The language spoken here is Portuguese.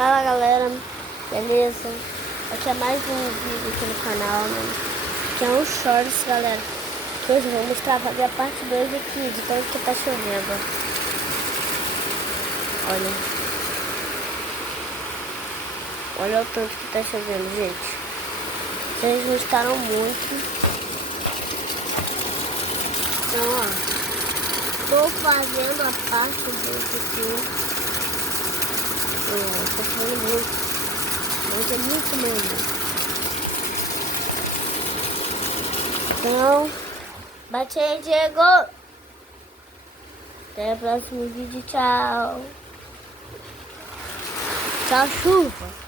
Fala galera, beleza? Aqui é mais um vídeo aqui no canal, né? Que é um shorts, galera. Que hoje eu vou mostrar, fazer a parte 2 aqui, de tanto que tá chovendo. Olha. Olha o tanto que tá chovendo, gente. Vocês gostaram muito. Então, ó. Tô fazendo a parte 2 aqui. Tá chovendo muito. Hoje é muito mesmo. Então, bate aí, Diego. Até o próximo vídeo. Tchau. Tchau, chuva.